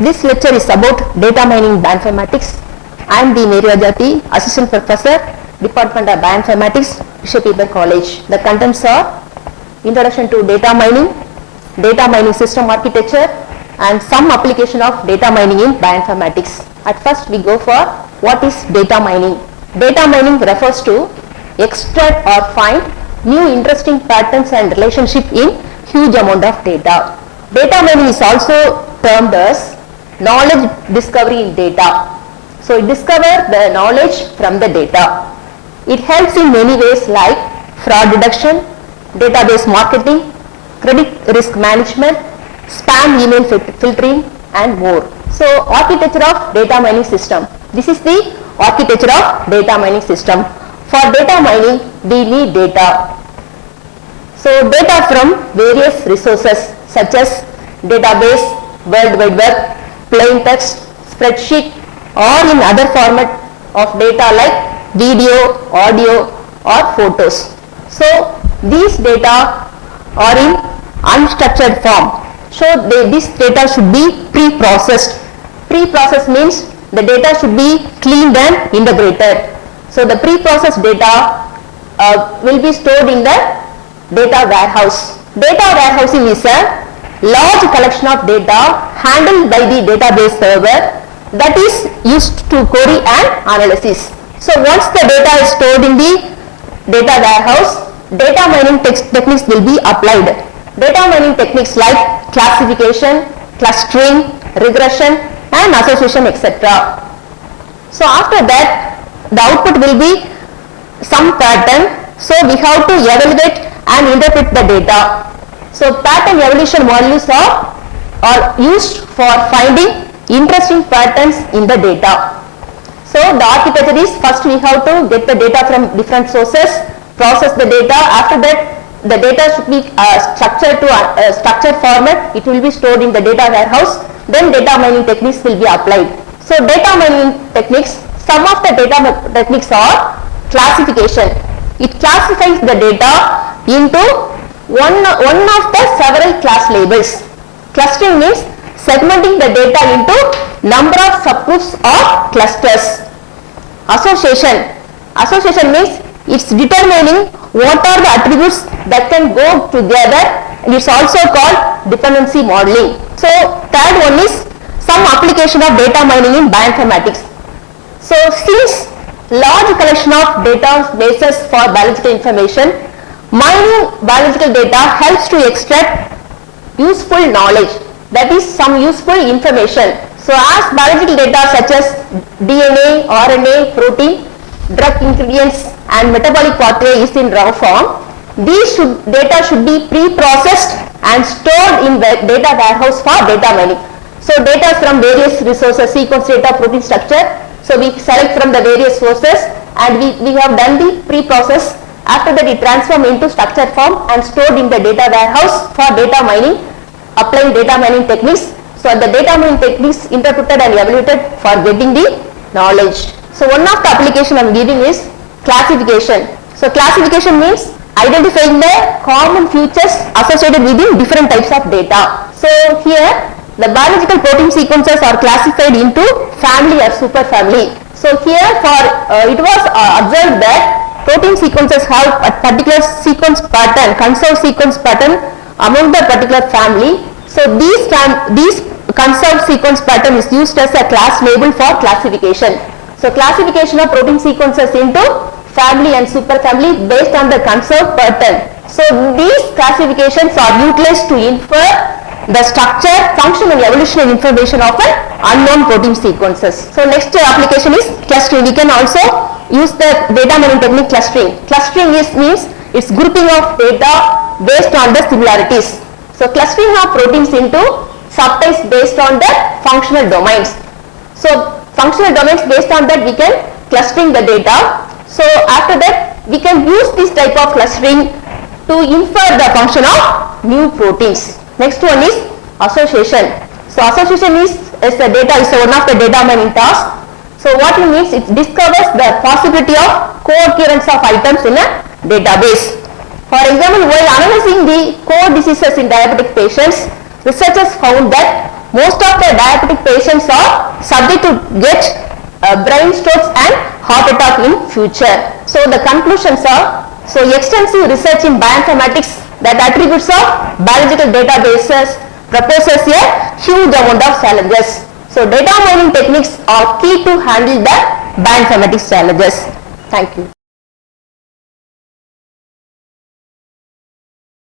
This lecture is about data mining bioinformatics. I am Dr.D.Mary Rajathei, Assistant Professor, Department of Bioinformatics, Bishop Iber College. The contents are Introduction to data mining system architecture, and some application of data mining in bioinformatics. At first we go for what is data mining. Data mining refers to extract or find new interesting patterns and relationship in huge amount of data. Data mining is also termed as knowledge discovery in data. So it discovers the knowledge from the data. It helps in many ways like fraud detection, database marketing, credit risk management, spam email filtering and more. So architecture of data mining system. This is the architecture of data mining system. For data mining we need data. So data from various resources such as database, World Wide Web, plain text, spreadsheet or in other format of data like video, audio or photos. So these data are in unstructured form. So this data should be pre-processed. Pre-processed means the data should be cleaned and integrated. So the pre-processed data will be stored in the data warehouse. Data warehousing is a large collection of data handled by the database server that is used to query and analysis. So once the data is stored in the data warehouse, data mining techniques will be applied. Data mining techniques like classification, clustering, regression and association, etc. So after that the output will be some pattern. So we have to evaluate and interpret the data. So pattern evaluation modules are used for finding interesting patterns in the data. So the architecture is, first we have to get the data from different sources, process the data. After that the data should be structured to a structured format. It will be stored in the data warehouse. Then data mining techniques will be applied. So data mining techniques, some of the data techniques are classification. It classifies the data into one of the several class labels. Clustering means segmenting the data into number of subgroups or clusters. Association means it's determining what are the attributes that can go together, and it's also called dependency modeling. So third one is some application of data mining in bioinformatics. So since large collection of data bases for biological information, mining biological data helps to extract useful knowledge, that is some useful information. So as biological data such as DNA, RNA, protein, drug ingredients and metabolic pathway is in raw form, these data should be pre-processed and stored in the data warehouse for data mining. So data from various resources, sequence data, protein structure. So we select from the various sources and we have done the pre-process. After that it transformed into structured form and stored in the data warehouse for data mining, applying data mining techniques. So the data mining techniques interpreted and evaluated for getting the knowledge. So one of the application I am giving is classification. So classification means identifying the common features associated within different types of data. So here the biological protein sequences are classified into family or superfamily. So here it was observed that protein sequences have a particular sequence pattern, conserved sequence pattern among the particular family. So these conserved sequence pattern is used as a class label for classification. So classification of protein sequences into family and superfamily based on the conserved pattern. So these classifications are utilized to infer the structure, function and evolutionary information of an unknown protein sequences. So next application is clustering. We can also use the data mining technique clustering. Clustering means it's grouping of data based on the similarities. So clustering of proteins into subtypes based on the functional domains. So functional domains, based on that we can clustering the data. So after that we can use this type of clustering to infer the function of new proteins. Next one is association. So association is one of the data mining tasks. So what it means, it discovers the possibility of co-occurrence of items in a database. For example, while analyzing the core diseases in diabetic patients, researchers found that most of the diabetic patients are subject to get brain strokes and heart attack in future. So the conclusions are, so extensive research in bioinformatics that attributes of biological databases proposes a huge amount of challenges. So data mining techniques are key to handle the bioinformatics challenges. Thank you.